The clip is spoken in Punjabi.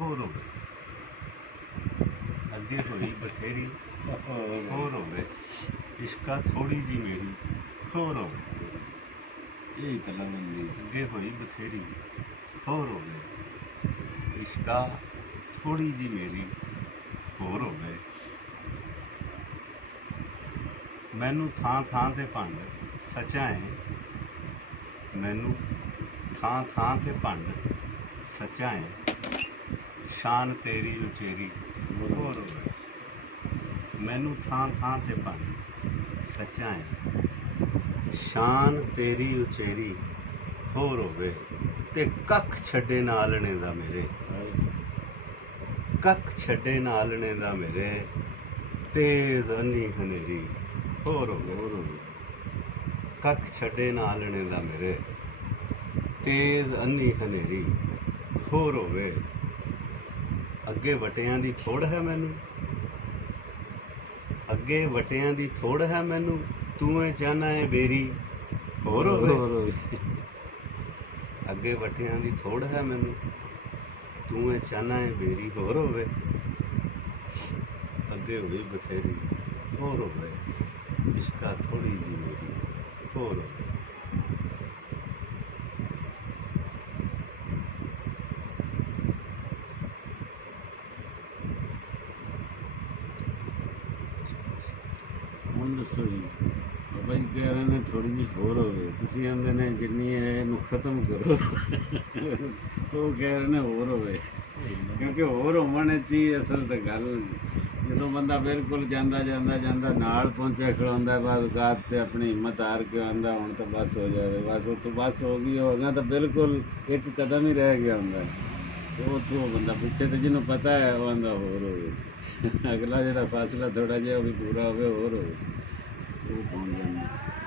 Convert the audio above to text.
ਹੋਰ ਹੋਵੇ। ਅੱਗੇ ਹੋਈ ਬਥੇਰੀ ਹੋਰ ਹੋਵੇ। ਇਸ਼ਕਾ ਥੋੜੀ ਜੀ ਮੇਰੀ ਹੋਰ ਹੋਵੇ। ਇਹ ਤਲਾਵੰਦੀ ਅੱਗੇ ਹੋਈ ਬਥੇਰੀ ਹੋਰ ਹੋਵੇ। ਇਸ਼ਕਾ ਥੋੜੀ ਜੀ ਮੇਰੀ ਹੋਰ ਹੋਵੇ। ਮੈਨੂੰ ਥਾਂ ਥਾਂ ਤੇ ਭੰਡ ਸਚਾ ਏ। ਮੈਨੂੰ ਥਾਂ ਥਾਂ ਤੇ ਭੰਡ ਸਚਾ ਏ। ਸ਼ਾਨ ਤੇਰੀ ਉਚੇਰੀ ਹੋਰ ਹੋਵੇ। ਮੈਨੂੰ ਥਾਂ ਥਾਂ ਤੇ ਭੰਡ ਸਚਾ ਏ। ਸ਼ਾਨ ਤੇਰੀ ਉਚੇਰੀ ਹੋਰ ਹੋਵੇ। ਤੇ ਕੱਖ ਛੱਡੇ ਨਾਲਣੇ ਦਾ ਮੇਰੇ। ਕੱਖ ਛੱਡੇ ਨਾਲਣੇ ਦਾ ਮੇਰੇ। ਤੇਜ਼ ਅੰਨੀ ਹਨੇਰੀ ਹੋਰ ਹੋਵੇ। ਕੱਖ ਛੱਡੇ ਨਾਲਣੇ ਦਾ ਮੇਰੇ। ਤੇਜ਼ ਅੰਨੀ ਹਨੇਰੀ ਹੋਰ ਹੋਵੇ। ਅੱਗੇ ਵਟਿਆਂ ਦੀ ਥੋੜ ਹੈ ਮੈਨੂੰ। ਅੱਗੇ ਵਟਿਆਂ ਦੀ ਥੋੜ ਹੈ ਮੈਨੂੰ। ਤੂੰ ਏ ਚਾਹਨਾ ਏ ਬੇਰੀ ਹੋਰ ਹੋਵੇ। ਅੱਗੇ ਵਟਿਆਂ ਦੀ ਥੋੜ ਹੈ ਮੈਨੂੰ। ਤੂੰ ਏ ਚਾਹਨਾ ਏ ਬੇਰੀ ਹੋਰ ਹੋਵੇ। ਅੱਗੇ ਹੋਈ ਬਥੇਰੀ ਹੋਰ ਹੋਵੇ। ਇਸ਼ਕਾ ਥੋੜੀ ਜੀ ਮੇਰੀ ਹੋਰ ਹੋਵੇ। ਹੁਣ ਦੱਸੋ ਜੀ। ਬਾਬਾ ਜੀ ਕਹਿ ਰਹੇ ਨੇ ਥੋੜ੍ਹੀ ਜਿਹੀ ਹੋਰ ਹੋਵੇ। ਤੁਸੀਂ ਆਂਦੇ ਨੇ ਜਿੰਨੀ ਹੈ ਇਹਨੂੰ ਖਤਮ ਕਰੋ। ਉਹ ਕਹਿ ਰਹੇ ਨੇ ਹੋਰ ਹੋਵੇ। ਕਿਉਂਕਿ ਹੋਰ ਹੋਣ 'ਚ ਹੀ ਅਸਲ ਤਾਂ ਗੱਲ। ਜਦੋਂ ਬੰਦਾ ਬਿਲਕੁਲ ਜਾਂਦਾ ਜਾਂਦਾ ਜਾਂਦਾ ਨਾਲ ਪਹੁੰਚਿਆ ਖਲੋਂਦਾ ਬਸ ਔਕਾਤ 'ਤੇ ਆਪਣੀ ਹਿੰਮਤ ਹਾਰ ਕੇ ਆਉਂਦਾ ਹੁਣ ਤਾਂ ਬਸ ਹੋ ਜਾਵੇ। ਬਸ ਉੱਥੋਂ ਬਸ ਹੋ ਗਈ ਹੋਗਾ ਤਾਂ ਬਿਲਕੁਲ ਇੱਕ ਕਦਮ ਹੀ ਰਹਿ ਗਿਆ ਹੁੰਦਾ। ਅਤੇ ਉੱਥੋਂ ਬੰਦਾ ਪਿੱਛੇ ਤਾਂ ਜਿਹਨੂੰ ਪਤਾ ਹੈ ਉਹ ਆਂਦਾ ਹੋਰ ਹੋਵੇ। ਅਗਲਾ ਜਿਹੜਾ ਫਾਸਲਾ ਥੋੜ੍ਹਾ ਜਿਹਾ ਉਹ ਵੀ ਪੂਰਾ ਹੋਵੇ ਹੋਰ ਹੋਵੇ। ਉਹ ਪਹੁੰਚ ਜਾਂਦਾ।